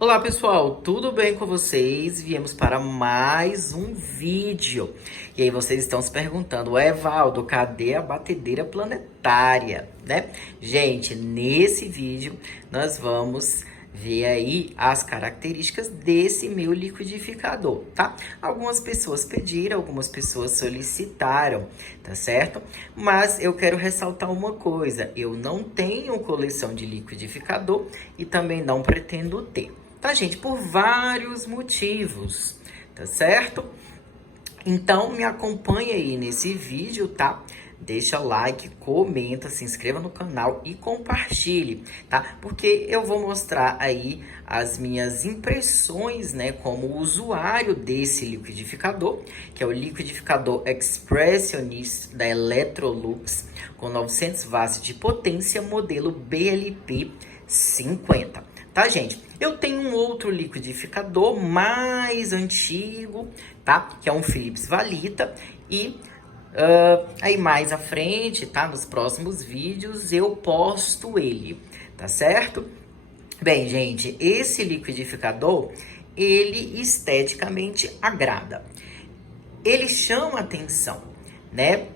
Olá pessoal, tudo bem com vocês? Viemos para mais um vídeo. E aí vocês estão se perguntando, Evaldo, cadê a batedeira planetária, né? Gente, nesse vídeo nós vamos ver aí as características desse meu liquidificador, tá? Algumas pessoas pediram, algumas pessoas solicitaram, tá certo? Mas eu quero ressaltar uma coisa, eu não tenho coleção de liquidificador e também não pretendo ter. Tá, gente? Por vários motivos, tá certo? Então, me acompanha aí nesse vídeo, tá? Deixa like, comenta, se inscreva no canal e compartilhe, tá? Porque eu vou mostrar aí as minhas impressões, né? Como usuário desse liquidificador, que é o liquidificador Expressionist da Electrolux, com 900 watts de potência, modelo BLP 50. Tá, gente? Eu tenho um outro liquidificador mais antigo, tá? Que é um Philips Valita. E aí mais à frente, tá? Nos próximos vídeos eu posto ele, tá certo? Bem, gente, esse liquidificador, ele esteticamente agrada. Ele chama atenção, né?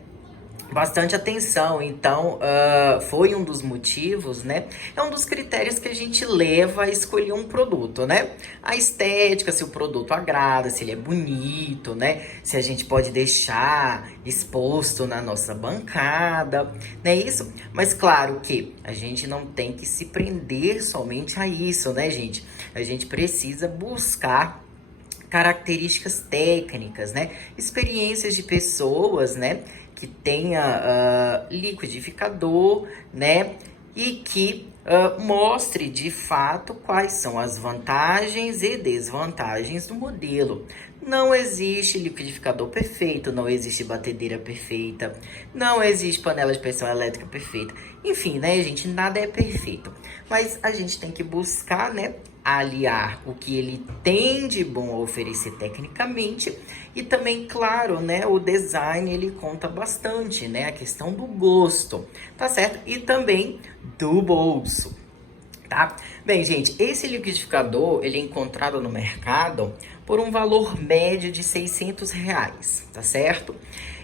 Bastante atenção, então foi um dos motivos, né? É um dos critérios que a gente leva a escolher um produto, né? A estética, se o produto agrada, se ele é bonito, né? Se a gente pode deixar exposto na nossa bancada, não é isso? Mas claro que a gente não tem que se prender somente a isso, né, gente? A gente precisa buscar características técnicas, né? Experiências de pessoas, né? Que tenha liquidificador, né? E que mostre de fato quais são as vantagens e desvantagens do modelo. Não existe liquidificador perfeito, não existe batedeira perfeita, não existe panela de pressão elétrica perfeita. Enfim, né, gente, nada é perfeito. Mas a gente tem que buscar, né, aliar o que ele tem de bom a oferecer tecnicamente e também, claro, né, o design ele conta bastante, né, a questão do gosto, tá certo? E também do bolso, tá? Bem, gente, esse liquidificador ele é encontrado no mercado por um valor médio de R$ 600, tá certo?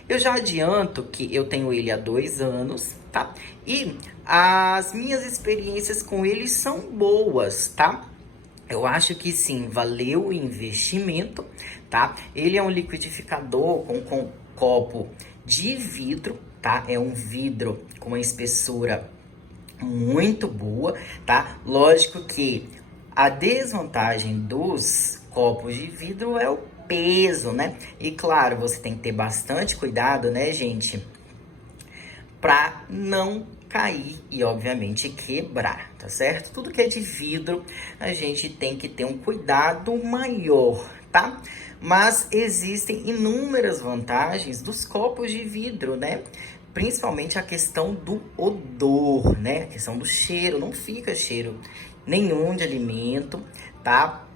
Eu já adianto que eu tenho ele há 2 anos, tá? E as minhas experiências com ele são boas, tá? Eu acho que sim, valeu o investimento, tá? Ele é um liquidificador com copo de vidro, tá? É um vidro com uma espessura muito boa, tá? Lógico que a desvantagem dos copos de vidro é o peso, né? E claro, você tem que ter bastante cuidado, né, gente? Para não cair e obviamente quebrar, tá certo? Tudo que é de vidro, a gente tem que ter um cuidado maior, tá? Mas existem inúmeras vantagens dos copos de vidro, né? Principalmente a questão do odor, né? A questão do cheiro, não fica cheiro nenhum de alimento, tá?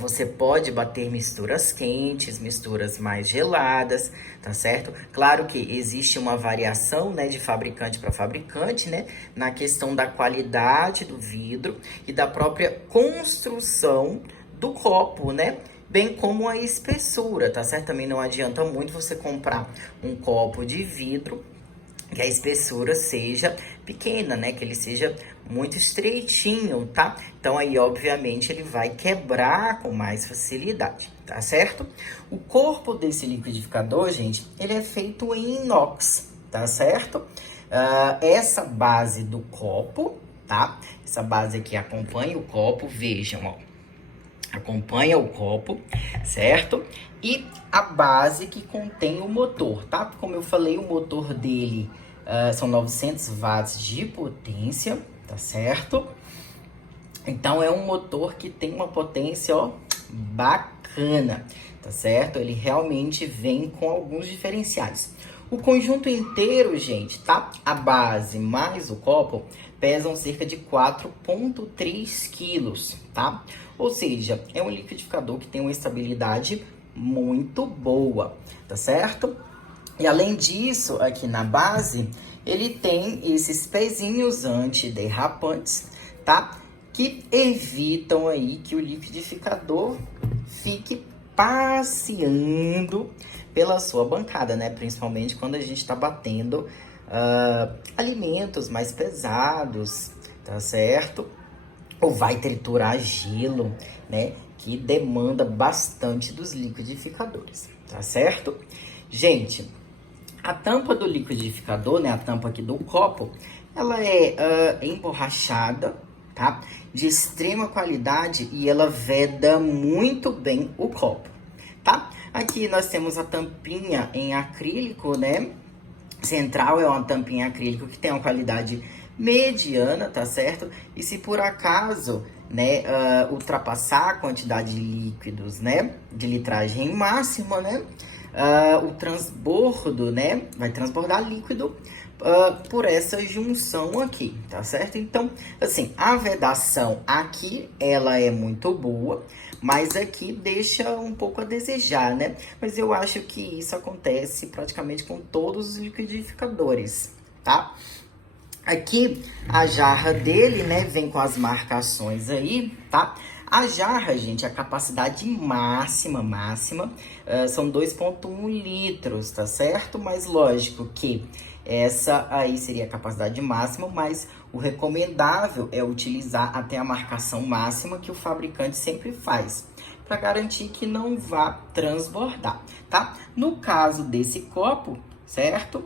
Você pode bater misturas quentes, misturas mais geladas, tá certo? Claro que existe uma variação, né, de fabricante para fabricante, né, na questão da qualidade do vidro e da própria construção do copo, né? Bem como a espessura, tá certo? Também não adianta muito você comprar um copo de vidro que a espessura seja pequena, né? Que ele seja muito estreitinho, tá? Então aí, obviamente, ele vai quebrar com mais facilidade, tá certo? O corpo desse liquidificador, gente, ele é feito em inox, tá certo? Essa base do copo, tá? Essa base aqui acompanha o copo, vejam, ó. Acompanha o copo, certo? E a base que contém o motor, tá? Como eu falei, o motor dele são 900 watts de potência, tá certo? Então é um motor que tem uma potência, ó, bacana, tá certo? Ele realmente vem com alguns diferenciais. O conjunto inteiro, gente, tá? A base mais o copo pesam cerca de 4,3 quilos, tá? Ou seja, é um liquidificador que tem uma estabilidade muito boa, tá certo? E além disso, aqui na base, ele tem esses pezinhos antiderrapantes, tá? que evitam aí que o liquidificador fique passeando pela sua bancada, né? Principalmente quando a gente está batendo alimentos mais pesados, tá certo? Ou vai triturar gelo, né? Que demanda bastante dos liquidificadores, tá certo? Gente, a tampa do liquidificador, né? A tampa aqui do copo, ela é emborrachada, tá? De extrema qualidade e ela veda muito bem o copo, tá? Aqui nós temos a tampinha em acrílico, né? Central é uma tampinha acrílico que tem uma qualidade mediana, tá certo? E se por acaso, né, ultrapassar a quantidade de líquidos, né, de litragem máxima, né, o transbordo, né, vai transbordar líquido por essa junção aqui, tá certo? Então, assim, a vedação aqui, ela é muito boa, mas aqui deixa um pouco a desejar, né? Mas eu acho que isso acontece praticamente com todos os liquidificadores, tá? Aqui, a jarra dele, né, vem com as marcações aí, tá? A jarra, gente, a capacidade máxima, são 2,1 litros, tá certo? Mas lógico que essa aí seria a capacidade máxima, mas o recomendável é utilizar até a marcação máxima que o fabricante sempre faz, para garantir que não vá transbordar, tá? No caso desse copo, certo?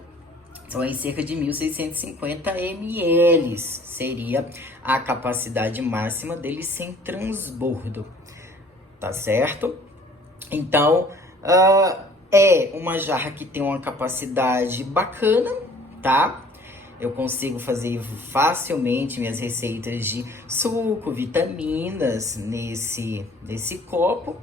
São aí cerca de 1.650 ml, seria a capacidade máxima dele sem transbordo, tá certo? Então, é uma jarra que tem uma capacidade bacana, tá? Eu consigo fazer facilmente minhas receitas de suco, vitaminas nesse copo,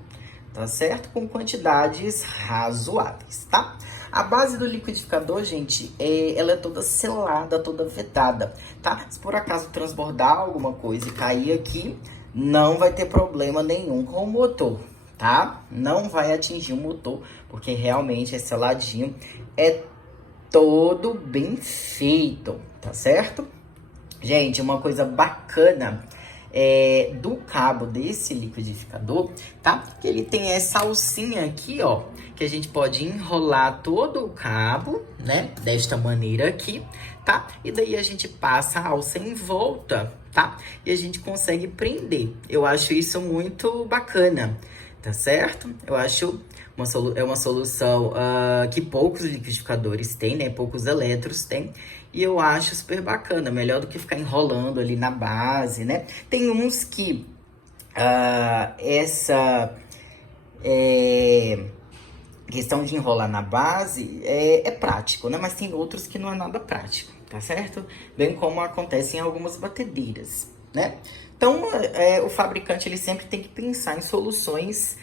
tá certo? Com quantidades razoáveis, tá? A base do liquidificador, gente, ela é toda selada, toda vedada, tá? Se por acaso transbordar alguma coisa e cair aqui, não vai ter problema nenhum com o motor, tá? Não vai atingir o motor, porque realmente é seladinho, é todo bem feito, tá certo? Gente, uma coisa bacana do cabo desse liquidificador, tá? Que ele tem essa alcinha aqui, ó, que a gente pode enrolar todo o cabo, né? Desta maneira aqui, tá? E daí a gente passa a alça em volta, tá? E a gente consegue prender. Eu acho isso muito bacana, tá certo? Eu acho uma solução que poucos liquidificadores têm, né? Poucos eletros têm. E eu acho super bacana, melhor do que ficar enrolando ali na base, né? Tem uns que essa questão de enrolar na base é prático, né? Mas tem outros que não é nada prático, tá certo? Bem como acontece em algumas batedeiras, né? Então, o fabricante ele sempre tem que pensar em soluções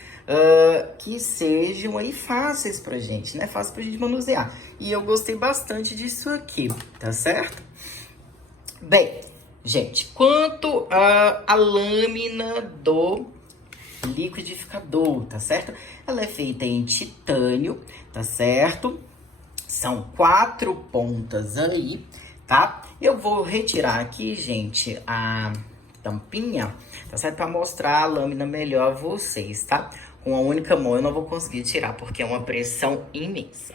que sejam aí fáceis pra gente, né? Fácil pra gente manusear. E eu gostei bastante disso aqui, tá certo? Bem, gente, quanto à lâmina do liquidificador, tá certo? Ela é feita em titânio, tá certo? São 4 pontas aí, tá? Eu vou retirar aqui, gente, a tampinha, tá certo? Pra mostrar a lâmina melhor a vocês, tá? Com a única mão eu não vou conseguir tirar, porque é uma pressão imensa.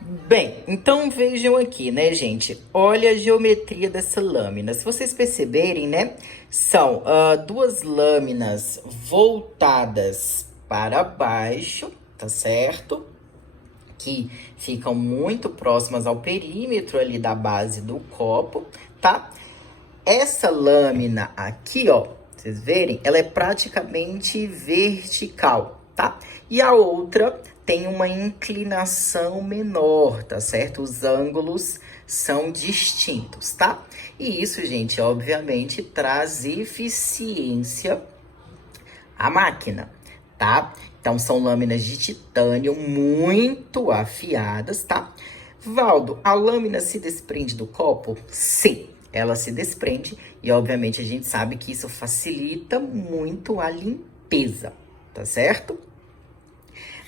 Bem, então vejam aqui, né, gente? Olha a geometria dessa lâmina. Se vocês perceberem, né, são 2 lâminas voltadas para baixo, tá certo? Que ficam muito próximas ao perímetro ali da base do copo, tá? Essa lâmina aqui, ó, vocês verem, ela é praticamente vertical, tá? E a outra tem uma inclinação menor, tá certo? Os ângulos são distintos, tá? E isso, gente, obviamente traz eficiência à máquina, tá? Então, são lâminas de titânio muito afiadas, tá? Valdo, a lâmina se desprende do copo? Sim, ela se desprende e, obviamente, a gente sabe que isso facilita muito a limpeza, tá certo?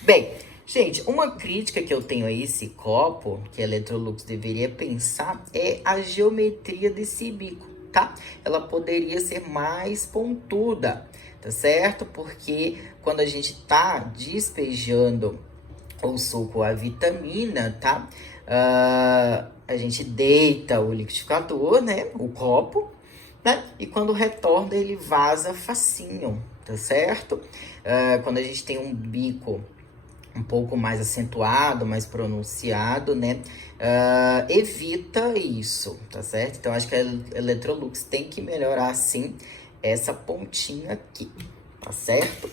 Bem, gente, uma crítica que eu tenho a esse copo, que a Electrolux deveria pensar, é a geometria desse bico, tá? Ela poderia ser mais pontuda, tá certo? Porque quando a gente tá despejando o suco, a vitamina, tá? A gente deita o liquidificador, né? O copo, né? E quando retorna, ele vaza facinho, tá certo? Quando a gente tem um bico um pouco mais acentuado, mais pronunciado, né? Evita isso, tá certo? Então, acho que a Electrolux tem que melhorar, sim, essa pontinha aqui, tá certo?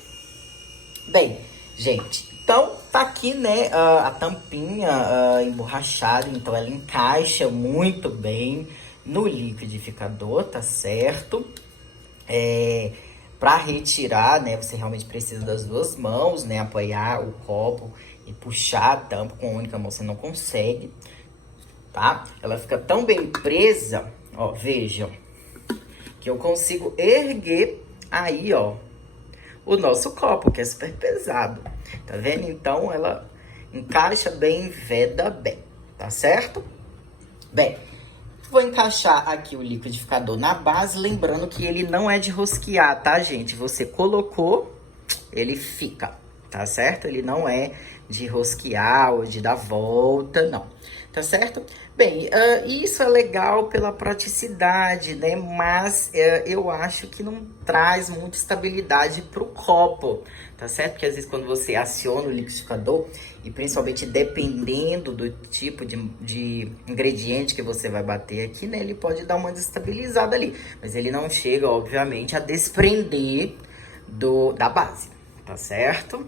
Bem, gente, então tá aqui, né, a tampinha emborrachada, então ela encaixa muito bem no liquidificador, tá certo? Para retirar, né, você realmente precisa das duas mãos, né, apoiar o copo e puxar a tampa. Com a única mão você não consegue, tá? Ela fica tão bem presa, ó, vejam, que eu consigo erguer aí, ó, o nosso copo, que é super pesado, tá vendo? Então, ela encaixa bem, veda bem, tá certo? Bem, vou encaixar aqui o liquidificador na base, lembrando que ele não é de rosquear, tá, gente? Você colocou, ele fica, tá certo? Ele não é de rosquear ou de dar volta, não, tá certo? Bem, isso é legal pela praticidade, né? Mas eu acho que não traz muita estabilidade pro copo, tá certo? Porque às vezes quando você aciona o liquidificador, e principalmente dependendo do tipo de ingrediente que você vai bater aqui, né? Ele pode dar uma desestabilizada ali. Mas ele não chega, obviamente, a desprender da base, tá certo?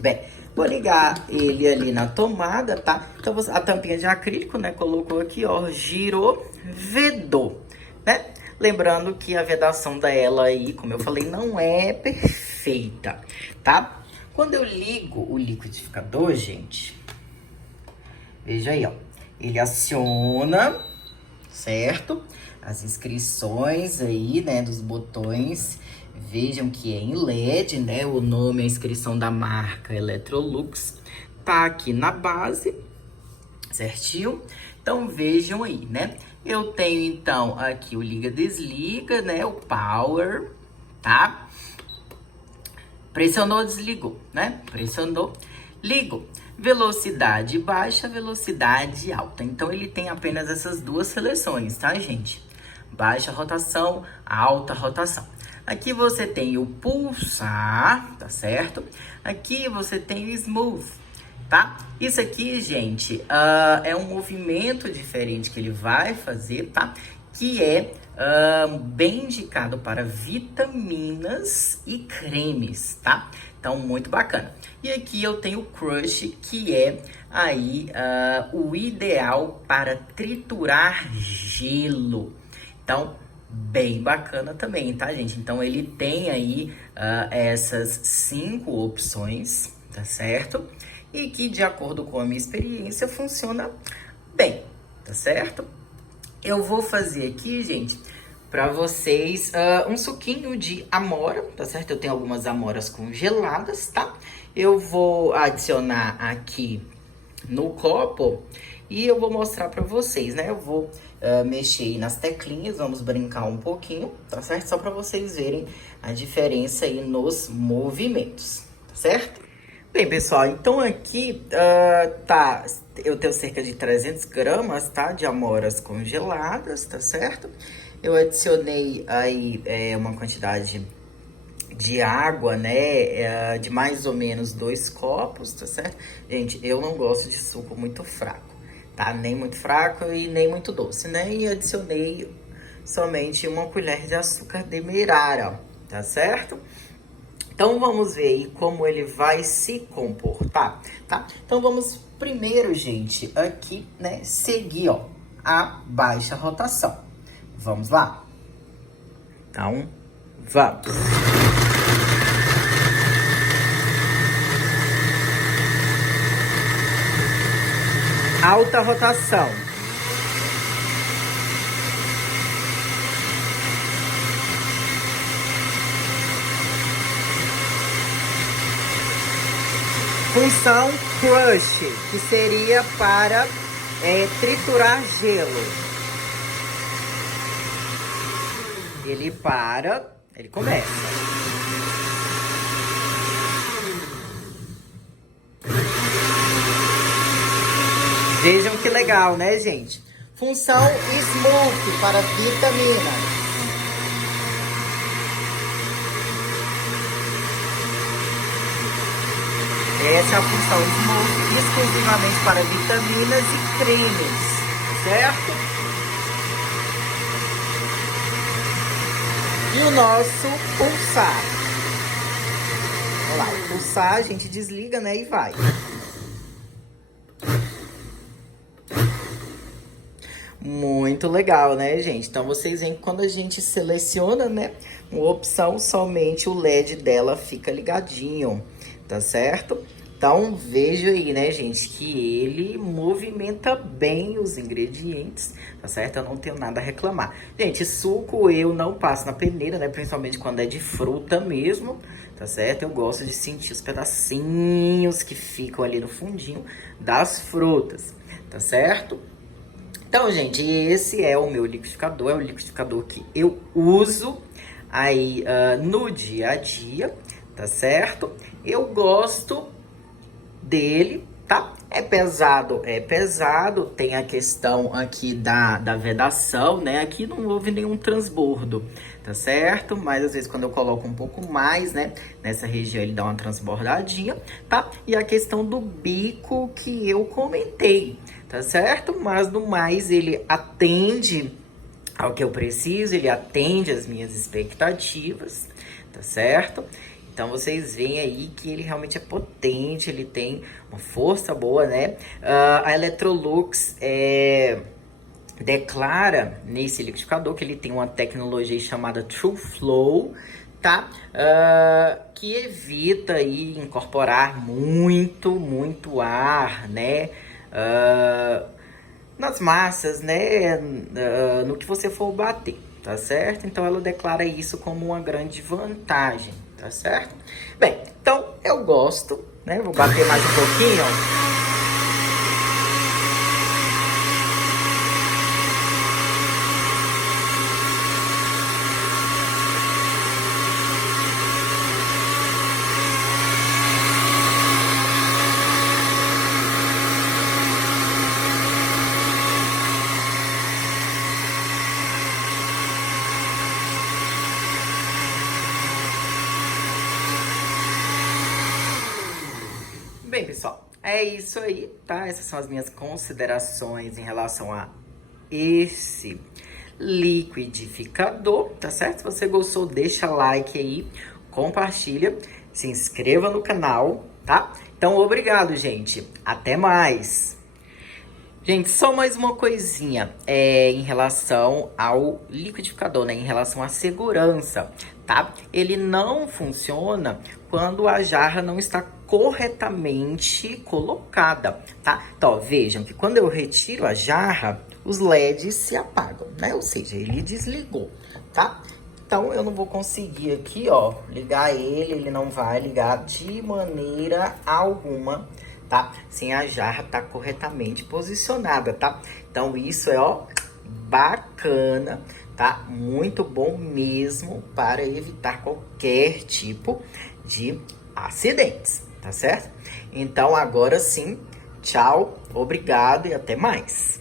Bem, vou ligar ele ali na tomada, tá? Então, a tampinha de acrílico, né? Colocou aqui, ó, girou, vedou, né? Lembrando que a vedação dela aí, como eu falei, não é perfeita, tá? Quando eu ligo o liquidificador, gente, veja aí, ó. Ele aciona, certo? As inscrições aí, né, dos botões. Vejam que é em LED, né? O nome, a inscrição da marca Electrolux tá aqui na base, certinho? Então, vejam aí, né? Eu tenho, então, aqui o liga-desliga, né? O power, tá? Pressionou, desligou, né? Pressionou, ligou. Velocidade baixa, velocidade alta. Então, ele tem apenas essas duas seleções, tá, gente? Baixa rotação, alta rotação. Aqui você tem o pulsar, tá certo? Aqui você tem o smooth, tá? Isso aqui, gente, é um movimento diferente que ele vai fazer, tá? Que é bem indicado para vitaminas e cremes, tá? Então, muito bacana. E aqui eu tenho o crush, que é aí o ideal para triturar gelo. Então, bem bacana também, tá, gente? Então, ele tem aí essas 5 opções, tá certo? E que, de acordo com a minha experiência, funciona bem, tá certo? Eu vou fazer aqui, gente, para vocês um suquinho de amora, tá certo? Eu tenho algumas amoras congeladas, tá? Eu vou adicionar aqui no copo e eu vou mostrar para vocês, né? Eu vou mexer aí nas teclinhas, vamos brincar um pouquinho, tá certo? Só para vocês verem a diferença aí nos movimentos, tá certo? Bem, pessoal, então aqui eu tenho cerca de 300 gramas, tá? De amoras congeladas, tá certo? Eu adicionei aí uma quantidade de água, né? De mais ou menos 2 copos, tá certo? Gente, eu não gosto de suco muito fraco, tá? Nem muito fraco e nem muito doce, né? E adicionei somente 1 colher de açúcar demerara, tá certo? Então, vamos ver aí como ele vai se comportar, tá? Então, vamos primeiro, gente, aqui, né, seguir, ó, a baixa rotação. Vamos lá? Então, vamos. Alta rotação. Função crush, que seria para triturar gelo. ele para, ele começa. Vejam que legal, né, gente? Função Smooth para vitamina. Essa é a função Smooth exclusivamente para vitaminas e cremes, certo? E o nosso pulsar. Olha lá, o pulsar a gente desliga, né, e vai. Muito legal, né, gente? Então, vocês veem que quando a gente seleciona, né, uma opção, somente o LED dela fica ligadinho, tá certo? Então, veja aí, né, gente, que ele movimenta bem os ingredientes, tá certo? Eu não tenho nada a reclamar. Gente, suco eu não passo na peneira, né, principalmente quando é de fruta mesmo, tá certo? Eu gosto de sentir os pedacinhos que ficam ali no fundinho das frutas, tá certo? Então, gente, esse é o meu liquidificador, é o liquidificador que eu uso aí no dia a dia, tá certo? Eu gosto dele, tá? É pesado, tem a questão aqui da vedação, né? Aqui não houve nenhum transbordo, tá certo? Mas às vezes quando eu coloco um pouco mais, né? Nessa região ele dá uma transbordadinha, tá? E a questão do bico que eu comentei, tá certo? Mas no mais ele atende ao que eu preciso, ele atende às minhas expectativas, tá certo? Então, vocês veem aí que ele realmente é potente, ele tem uma força boa, né? A Electrolux declara nesse liquidificador que ele tem uma tecnologia chamada True Flow, tá? Que evita aí incorporar muito ar, né? Nas massas, né? No que você for bater, tá certo? Então, ela declara isso como uma grande vantagem. Tá certo? Bem, então eu gosto, né? Vou bater mais um pouquinho. Bem, pessoal, é isso aí, tá? Essas são as minhas considerações em relação a esse liquidificador, tá certo? Se você gostou, deixa like aí, compartilha, se inscreva no canal, tá? Então, obrigado, gente. Até mais! Gente, só mais uma coisinha em relação ao liquidificador, né? Em relação à segurança, tá? Ele não funciona quando a jarra não está corretamente colocada, tá? Então, ó, vejam que quando eu retiro a jarra, os LEDs se apagam, né? Ou seja, ele desligou, tá? Então, eu não vou conseguir aqui, ó, ligar ele não vai ligar de maneira alguma, tá? Sem a jarra tá corretamente posicionada, tá? Então, isso é, ó, bacana, tá? Muito bom mesmo para evitar qualquer tipo de acidentes, tá certo? Então, agora sim, tchau, obrigado e até mais.